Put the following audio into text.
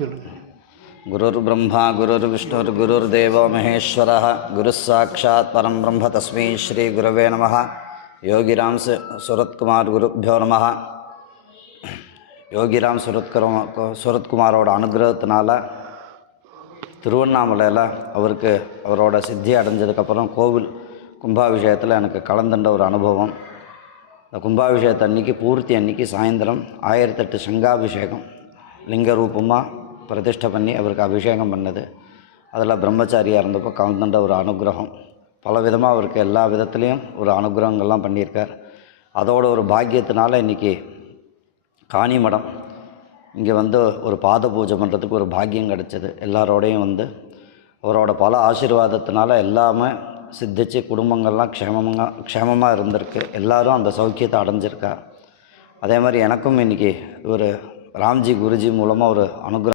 சொல்லுங்கள். குருர் பிரம்மா குருர் விஷ்ணுர் குருர் தேவோ மகேஸ்வரः குருः சாட்சாத் பரம் பிரம்ம தஸ்மை ஸ்ரீ குரவே நமः. யோகிராம் சுரத்குமார் குருப்யோ நமः. யோகிராம் சுரத்குமாரோட அனுகிரகத்தினால திருவண்ணாமலையில் அவருக்கு அவரோட சித்தி அடைஞ்சதுக்கப்புறம் கோவில் கும்பாபிஷேகத்தில் எனக்கு கலந்துட்ட ஒரு அனுபவம். இந்த கும்பாபிஷேகத்தை அன்றைக்கி பூர்த்தி அன்றைக்கி சாயந்தரம் 1008 சங்காபிஷேகம் லிங்க ரூபமாக பிரதிஷ்டை பண்ணி அவருக்கு அபிஷேகம் பண்ணது. அதில் பிரம்மச்சாரியாக இருந்தப்போ கலந்துட்ட ஒரு அனுகிரகம். பல விதமாக அவருக்கு எல்லா விதத்துலேயும் ஒரு அனுகிரகங்கள்லாம் பண்ணியிருக்கார். அதோட ஒரு பாக்கியத்தினால இன்றைக்கி காணிமடம் இங்கே வந்து ஒரு பாத பூஜை பண்ணுறதுக்கு ஒரு பாக்கியம் கிடச்சிது. எல்லாரோடையும் வந்து அவரோட பல ஆசீர்வாதத்தினால எல்லாமே சித்திச்சு குடும்பங்கள்லாம் க்ஷேமமாக இருந்திருக்கு. எல்லோரும் அந்த சௌக்கியத்தை அடைஞ்சிருக்கா. அதே மாதிரி எனக்கும் இன்றைக்கி ஒரு ராம்ஜி குருஜி மூலமாக ஒரு அனுகிரகம்